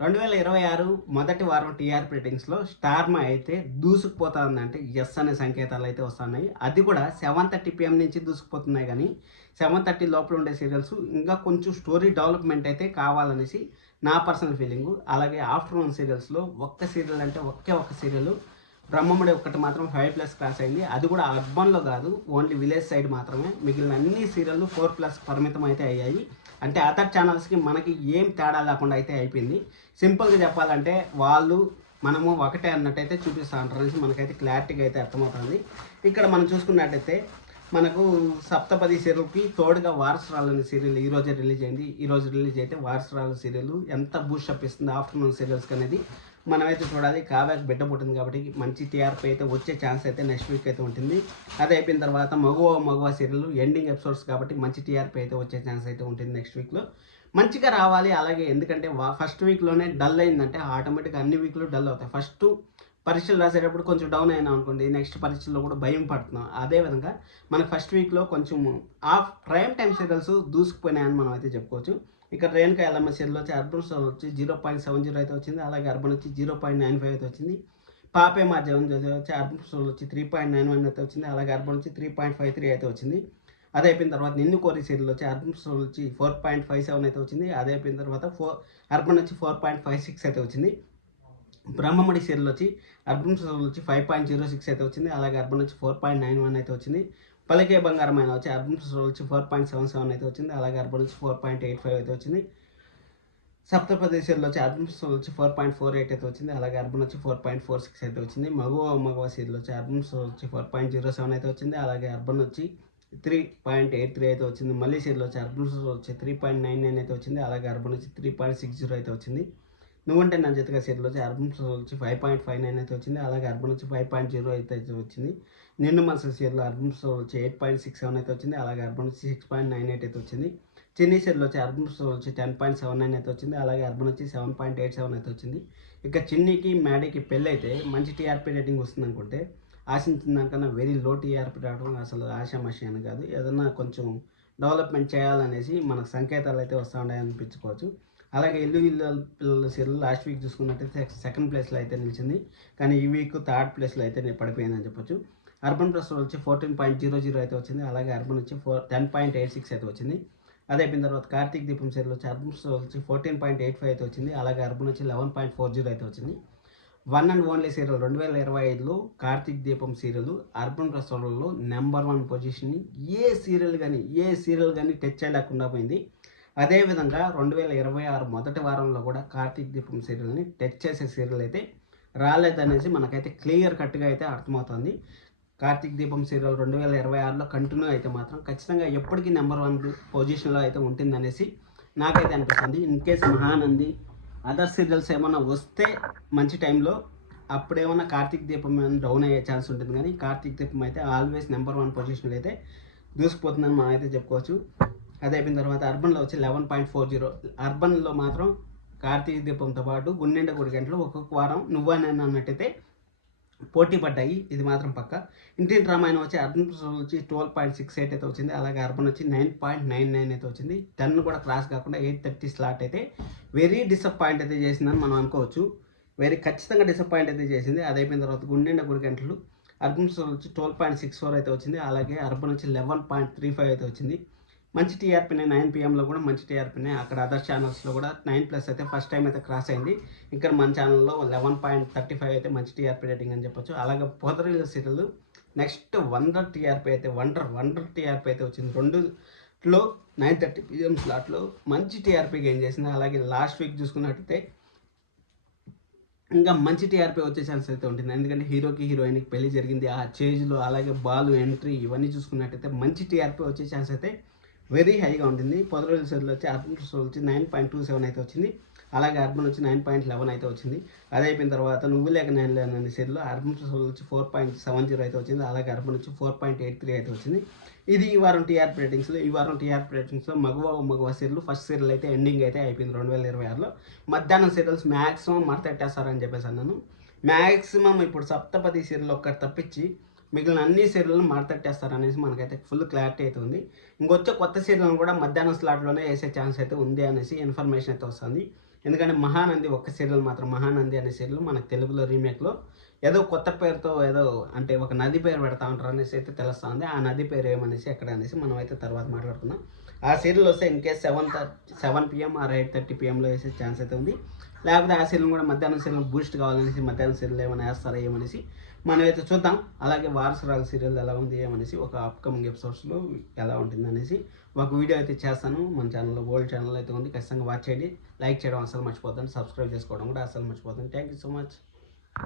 2026 మొదటి వారం TRP రేటింగ్స్‌లో 'star మా' అయితే దూసుకుపోతాందంటే యెస్ అనే సంకేతాలైతే వస్తున్నాయి. అది కూడా 7:30 పీఎం నుంచి దూసుకుపోతున్నాయి గానీ, 7:30 లోపల ఉండే సీరియల్స్ ఇంకా కొంచెం స్టోరీ డెవలప్‌మెంట్ అయితే కావాలనేసి నా పర్సనల్ ఫీలింగు. అలాగే ఆఫ్టర్‌నూన్ సీరియల్స్‌లో ఒక్క సీరియల్ అంటే ఒకే ఒక్క సీరియలు 'బ్రహ్మముడి' ఒక్కటి మాత్రం 5+ క్రాస్ అయింది. అది కూడా అర్బన్‌లో కాదు, ఓన్లీ విలేజ్ సైడ్ మాత్రమే. మిగిలిన అన్ని సీరియల్‌లు 4+ పరిమితం అయితే అయ్యాయి. అంటే అదర్ ఛానల్స్‌కి మనకి ఏం తేడా లేకుండా అయితే అయిపోయింది. సింపుల్‌గా చెప్పాలంటే వాళ్ళు, మనము ఒకటే అన్నట్టయితే చూపిస్తా ఉంటారనేసి మనకైతే క్లారిటీగా అయితే అర్థమవుతుంది. ఇక్కడ మనం చూసుకున్నట్టయితే మనకు 'సప్తపది' సీరియల్‌కి తోడుగా 'వారసురాలు' అనే సీరియల్ ఈరోజే రిలీజ్ అయింది. ఈరోజు రిలీజ్ అయితే 'వారసురాలు' సీరియల్ ఎంత బూస్టప్ ఇస్తుంది ఆఫ్టర్‌నూన్ సీరియల్స్‌కి అనేది మనమైతే చూడాలి. కావ్యకి బిడ్డ పుట్టింది కాబట్టి మంచి టీఆర్పీ అయితే వచ్చే ఛాన్స్ అయితే నెక్స్ట్ వీక్ అయితే ఉంటుంది. అది అయిపోయిన తర్వాత 'మగువ మగువ' సీరియల్ ఎండింగ్ ఎపిసోడ్స్ కాబట్టి మంచి టీఆర్పీ అయితే వచ్చే ఛాన్స్ అయితే ఉంటుంది నెక్స్ట్ వీక్‌లో. మంచిగా రావాలి. అలాగే ఎందుకంటే ఫస్ట్ వీక్‌లోనే డల్ అయిందంటే ఆటోమేటిక్‌గా అన్ని వీక్‌లు డల్ అవుతాయి. ఫస్టు పరీక్షలు రాసేటప్పుడు కొంచెం డౌన్ అయినాం అనుకోండి, నెక్స్ట్ పరీక్షల్లో కూడా భయం పడుతున్నాం. అదేవిధంగా మనకు ఫస్ట్ వీక్‌లో కొంచెం ప్రైమ్ టైమ్ సీరియల్స్ దూసుకుపోయినాయని మనం అయితే చెప్పుకోవచ్చు. ఇక్కడ 'రేణుకా ఎల్లమ్మ' సీరియల్ వచ్చి అర్బన్ స్టోర్ వచ్చి 0.70 అయితే వచ్చింది. అలాగే అర్బన్ వచ్చి 0.95 అయితే వచ్చింది. 'పాపే మా జీవనజ్యోతి' వచ్చి అర్బన్ స్టోర్ వచ్చి 3.91 అయితే వచ్చింది. అలాగే అర్బన్ వచ్చి 3.53 అయితే వచ్చింది. అది అయిపోయిన తర్వాత 'నిన్ను కోరి' సీరియల్ వచ్చి అర్బన్ స్టోర్ వచ్చి 4.57 అయితే వచ్చింది. అది అయిపోయిన తర్వాత అర్బన్ వచ్చి 4.56 అయితే వచ్చింది. 'బ్రహ్మముడి' సీరియల్ వచ్చి అర్బన్ స్టోర్ వచ్చి 5.06 అయితే వచ్చింది. అలాగే అర్బన్ వచ్చి 4.91 అయితే వచ్చింది. 'పలికే బంగారమైన' వచ్చి అర్బన్ స్టోర్ వచ్చి 4.77 అయితే వచ్చింది. అలాగే అర్బన్ వచ్చి 4.85 అయితే వచ్చింది. 'సప్తపది' సీరియల్ వచ్చి అర్బన్ స్టోర్ వచ్చి 4.48 అయితే వచ్చింది. అలాగే అర్బన్ వచ్చి 4.46 అయితే వచ్చింది. 'మగువ మగువ' సీరియల్ వచ్చి అర్బన్ స్టోర్ వచ్చి 4.07 అయితే వచ్చింది. అలాగే అర్బన్ వచ్చి 3.83 అయితే వచ్చింది. మళ్ళీ సీరియల్ వచ్చి అర్బన్ స్టోర్ వచ్చి 3.99 అయితే వచ్చింది. అలాగే అర్బన్ వచ్చి 3.60 అయితే వచ్చింది. 'నువ్వంటే నా జతగా' సీరియల్ వచ్చి అర్బన్ స్టోర్ వచ్చి 5.59 అయితే వచ్చింది. అలాగే అర్బన్ వచ్చి 5.0 అయితే వచ్చింది. 'నిన్ను మనసు' సీరియల్ అర్బన్ స్టోర్ వచ్చి 8.67 అయితే వచ్చింది. అలాగే అర్బన్ వచ్చి 6.98 అయితే వచ్చింది. 'చిన్ని' సీరియల్ వచ్చి అర్బన్ స్టోర్ వచ్చి 10.79 అయితే వచ్చింది. అలాగే అర్బన్ వచ్చి 7.87 అయితే వచ్చింది. ఇక 'చిన్నికి మ్యాడీకి' పెళ్ళైతే మంచి టీఆర్పీ రేటింగ్ వస్తుంది అనుకుంటే, ఆశించిన దానికన్నా వెరీ లో టీఆర్పీ రావడం అసలు ఆషామాషి అని కాదు. ఏదన్నా కొంచెం డెవలప్మెంట్ చేయాలనేసి మనకు సంకేతాలు అయితే వస్తూ ఉన్నాయని అనిపించుకోవచ్చు. అలాగే 'ఇల్లు ఇల్లు పిల్లలు' సీరియల్ లాస్ట్ వీక్ చూసుకున్నట్టయితే సెకండ్ ప్లేస్‌లో అయితే నిలిచింది. కానీ ఈ వీక్ థర్డ్ ప్లేస్‌లో అయితే పడిపోయిందని చెప్పొచ్చు. అర్బన్ ప్లస్ వచ్చి 14.00 అయితే వచ్చింది. అలాగే అర్బన్ వచ్చి 10.86 అయితే వచ్చింది. అది అయిపోయిన తర్వాత 'కార్తీక దీపం' సీరియల్ వచ్చి అర్బన్ వచ్చి 14.85 అయితే వచ్చింది. అలాగే అర్బన్ వచ్చి 11.40 అయితే వచ్చింది. వన్ అండ్ ఓన్లీ సీరియల్ 2025లో 'కార్తీక దీపం' సీరియల్ అర్బన్ రెస్టారెంట్‌లో నెంబర్ 1 పొజిషన్‌ని ఏ సీరియల్ గాని టచ్ చేయలేకుండా పోయింది. అదేవిధంగా 2026 మొదటి వారంలో కూడా 'కార్తీక దీపం' సీరియల్‌ని టచ్ చేసే సీరియల్ అయితే రాలేదనేసి మనకైతే క్లియర్ కట్‌గా అయితే అర్థమవుతుంది. 'కార్తీక దీపం' సీరియల్ 2026లో కంటిన్యూ అయితే మాత్రం ఖచ్చితంగా ఎప్పటికీ నెంబర్ 1 పొజిషన్‌లో అయితే ఉంటుందనేసి నాకైతే అనిపిస్తుంది. ఇన్‌కేస్ 'మహానంది' అదర్ సీరియల్స్ ఏమన్నా వస్తే మంచి టైంలో అప్పుడేమన్నా 'కార్తీక దీపం' ఏమన్నా డౌన్ అయ్యే ఛాన్స్ ఉంటుంది. కానీ 'కార్తీక దీపం' అయితే ఆల్వేస్ నెంబర్ 1 పొజిషన్‌లో అయితే దూసుకుపోతుందని మనం అయితే చెప్పుకోవచ్చు. అది అయిపోయిన తర్వాత అర్బన్‌లో వచ్చి 11.40. అర్బన్‌లో మాత్రం 'కార్తీక దీపం'తో పాటు 'గుండెనిండా గుడిగంటలు' ఒక్కొక్క వారం 'నువ్వా నేనా' అన్నట్టయితే పోటీ పడ్డాయి. ఇది మాత్రం పక్కా. 'ఇంటింటి రామాయణం' వచ్చి అర్బన్ వచ్చి 12.68 అయితే వచ్చింది. అలాగే అర్బన్ వచ్చి 9.99 అయితే వచ్చింది. 10 కూడా క్రాస్ కాకుండా 8:30 స్లాట్ అయితే వెరీ డిసప్పాయింట్ అయితే చేసిందని మనం అనుకోవచ్చు. ఖచ్చితంగా డిసప్పాయింట్ అయితే చేసింది. అది అయిపోయిన తర్వాత 'గుండెనిండా గుడిగంటలు' అర్బన్ వచ్చి 12.64 అయితే వచ్చింది. అలాగే అర్బన్ వచ్చి 11.35 అయితే వచ్చింది. మంచి టీఆర్పీనే. 9 పీఎంలో కూడా మంచి టీఆర్పీనే. అక్కడ అదర్ ఛానల్స్లో కూడా 9+ అయితే ఫస్ట్ టైం అయితే క్రాస్ అయింది. ఇక్కడ మన ఛానల్లో 11.35 అయితే మంచి టీఆర్పీ రేటింగ్ అని చెప్పొచ్చు. అలాగే 'పొదరిల్లు' సీరియల్ నెక్స్ట్ వండర్ టీఆర్పీ అయితే వండర్ టీఆర్పీ అయితే వచ్చింది. 2లో 9:30 పీఎం స్లాట్లో మంచి టీఆర్పీ గెయిన్ చేసింది. అలాగే లాస్ట్ వీక్ చూసుకున్నట్టయితే ఇంకా మంచి టీఆర్పీ వచ్చే ఛాన్స్ అయితే ఉంటుంది. ఎందుకంటే హీరోకి హీరోయిన్‌కి పెళ్లి జరిగింది. ఆ చేజ్‌లో అలాగే బాలు ఎంట్రీ ఇవన్నీ చూసుకున్నట్టయితే మంచి టీఆర్పీ వచ్చే ఛాన్స్ అయితే వెరీ హైగా ఉంటుంది. 'పొదరిల్లు' సీరియల్ వచ్చి అర్బన్ వచ్చి 9.27 అయితే వచ్చింది. అలాగే అర్బన్ వచ్చి 9.11 అయితే వచ్చింది. అది అయిపోయిన తర్వాత 'నువ్వు లేక నేను లేను' అనే సీరియల్ అర్బన్ వచ్చి 4.70 అయితే వచ్చింది. అలాగే అర్బన్ వచ్చి 4.83 అయితే వచ్చింది. ఇది ఈ వారం టీఆర్పీ రేటింగ్స్‌లో. ఈ వారం టీఆర్పీ రేటింగ్స్‌లో 'మగువ మగువ' సీరియల్ ఫస్ట్ సీరియల్ అయితే ఎండింగ్ అయితే అయిపోయింది 2026లో. మధ్యాహ్నం సీరియల్స్ మ్యాక్సిమం మడతెట్టేస్తారని చెప్పేసి అన్నాను. మ్యాక్సిమం ఇప్పుడు 'సప్తపది' సీరియల్ ఒక్కటి తప్పించి మిగిలిన అన్ని సీరియల్‌ను మడతెట్టేస్తారనేసి మనకైతే ఫుల్ క్లారిటీ అయితే ఉంది. ఇంకొచ్చే కొత్త సీరియల్‌ను కూడా మధ్యాహ్నం స్లాట్‌లోనే వేసే ఛాన్స్ అయితే ఉంది అనేసి ఇన్ఫర్మేషన్ అయితే వస్తుంది. ఎందుకంటే మహానంది ఒక్క సీరియల్ మాత్రం, మహానంది అనే సీరియల్ మనకు తెలుగులో రీమేక్లో ఏదో కొత్త పేరుతో ఏదో అంటే ఒక నది పేరు పెడతా ఉంటారు అనేసి అయితే తెలుస్తూ ఉంది. ఆ నది పేరు ఏమనేసి ఎక్కడ అనేసి మనం అయితే తర్వాత మాట్లాడుకుందాం. ఆ సీరియల్ వస్తే ఇన్ కేస్ 7 PM ఆర్ 8:30 PMలో వేసే ఛాన్స్ అయితే ఉంది. లేకపోతే ఆ సీరియల్ కూడా మధ్యాహ్నం సీరియల్ బూస్ట్ కావాలనేసి మధ్యాహ్నం సీరియల్ ఏమైనా వేస్తారా ఏమనేసి మనమైతే చూద్దాం. అలాగే వారసురాలు సీరియల్ ఎలా ఉంది ఏమనేసి ఒక అప్కమింగ్ ఎపిసోడ్స్లో ఎలా ఉంటుంది అనేసి ఒక వీడియో అయితే చేస్తాను. మన ఛానల్లో ఓల్డ్ ఛానల్ అయితే ఉంది, ఖచ్చితంగా వాచ్ చేయండి. లైక్ చేయడం అసలు మర్చిపోతాను, సబ్స్క్రైబ్ చేసుకోవడం కూడా అసలు మర్చిపోతాను. Thank you so much.